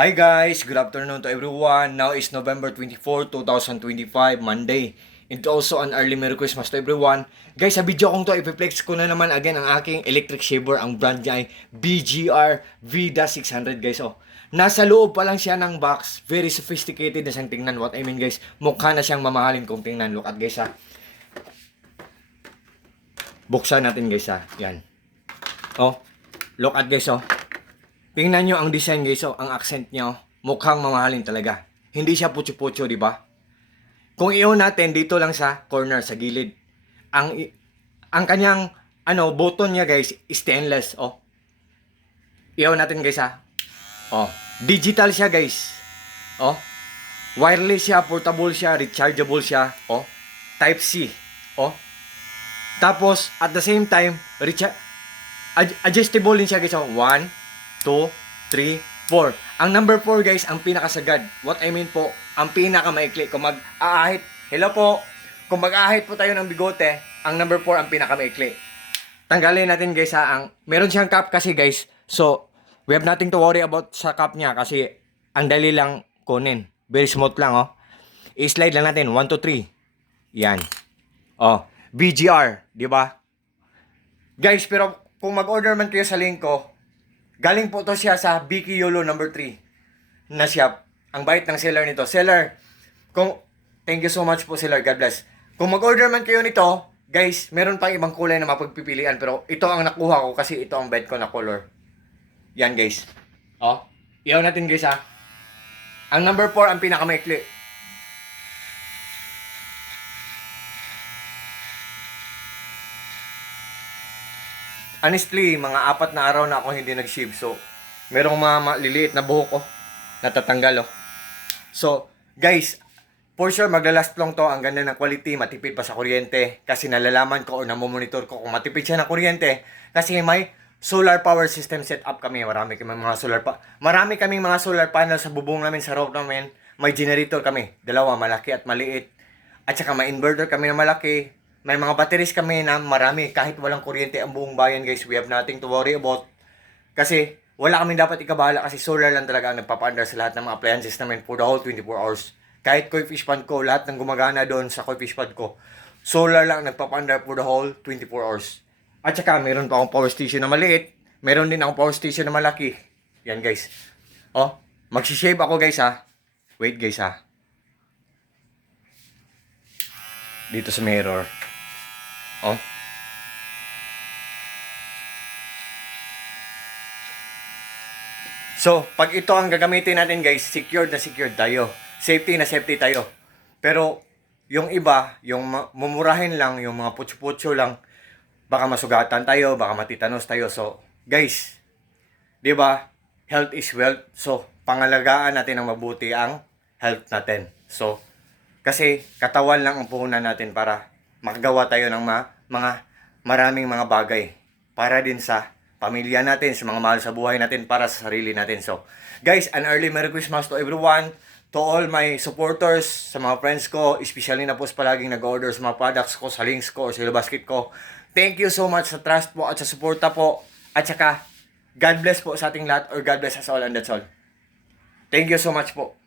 Hi guys, good afternoon to everyone. Now is November 24, 2025, Monday. And also an early Merry Christmas to everyone. Guys, sa video kong to, ipiflex ko na naman again ang aking electric shaver. Ang brand niya ay BGR Vida 600 guys. Oh. Nasa loob pa lang siya ng box. Very sophisticated na siyang tingnan. What I mean guys, mukha na siyang mamahalin kung tingnan. Look at guys ha. Buksan natin guys ha. Yan. Oh, look at guys oh. Tingnan nyo ang design guys, oh, ang accent niya, oh, mukhang mamahalin talaga. Hindi siya putyo-putyo, di ba? Kung i-on natin dito lang sa corner, sa gilid. Ang kanyang button niya guys, stainless, oh. I-on natin guys ha. Oh, digital siya guys. Oh. Wireless siya, portable siya, rechargeable siya, oh. Type C, oh. Tapos at the same time, adjustable din siya guys, oh. 1 2, 3, 4. Ang number 4 guys, ang pinakasagad. What I mean po, ang pinakamaikli. Kung mag-aahit, hello po. Kung mag-aahit po tayo ng bigote, ang number 4 ang pinakamaikli. Tanggalin natin guys ha, meron siyang cap kasi guys. So, we have nothing to worry about sa cap niya kasi ang dali lang kunin. Very smooth lang oh. I-slide lang natin, 1, 2, 3. Yan. Oh, BGR, di ba? Guys, pero kung mag-order man kayo sa link ko, galing po to siya sa Vicky Yolo number 3 na siya. Ang bait ng seller nito. Seller, thank you so much po seller. God bless. Kung mag-order man kayo nito, guys, meron pang ibang kulay na mapagpipilian. Pero ito ang nakuha ko kasi ito ang bait ko na color. Yan guys. Oh, iyaw natin guys ha. Ang number 4 ang pinakamaikli. Honestly, mga 4 na araw na ako hindi nag-shave. So, merong mga maliliit na buhok oh, natatanggal oh. So, guys, for sure maglalast long to. Ang ganda ng quality, matipid pa sa kuryente. Kasi nalalaman ko o namomonitor ko kung matipid siya ng kuryente. Kasi may solar power system setup kami. Marami kaming mga solar panel sa bubong namin, sa roof namin. May generator kami, dalawa, malaki at maliit. At saka may inverter kami na malaki. May mga batteries kami na marami. Kahit walang kuryente ang buong bayan guys, we have nothing to worry about. Kasi wala kami dapat ikabahala kasi solar lang talaga ang nagpapaandar sa lahat ng mga appliances namin for the whole 24 hours. Kahit koi fish pond ko, lahat ng gumagana doon sa koi fish pond ko, solar lang ang nagpapaandar for the whole 24 hours. At saka meron pa akong power station na maliit. Meron din akong power station na malaki. Yan guys. Oh, magsishave ako guys ha. Wait guys ha. Dito sa mirror. Oh. So, pag ito ang gagamitin natin guys, secured na secured tayo. Safety na safety tayo. Pero, yung iba, yung mumurahin lang, yung mga putyo-putyo lang, baka masugatan tayo, baka matitanos tayo. So, guys, di ba? Health is wealth. So, pangalagaan natin ng mabuti ang health natin. So, kasi katawan lang ang puhunan natin para makagawa tayo ng maraming mga bagay para din sa pamilya natin, sa mga mahal sa buhay natin, para sa sarili natin. So, guys, an early Merry Christmas to everyone, to all my supporters, sa mga friends ko, especially na po palaging nag-order sa mga products ko, sa links ko, or sa basket ko. Thank you so much sa trust po at sa suporta po. At saka, God bless po sa ating lahat, or God bless us all, and that's all. Thank you so much po.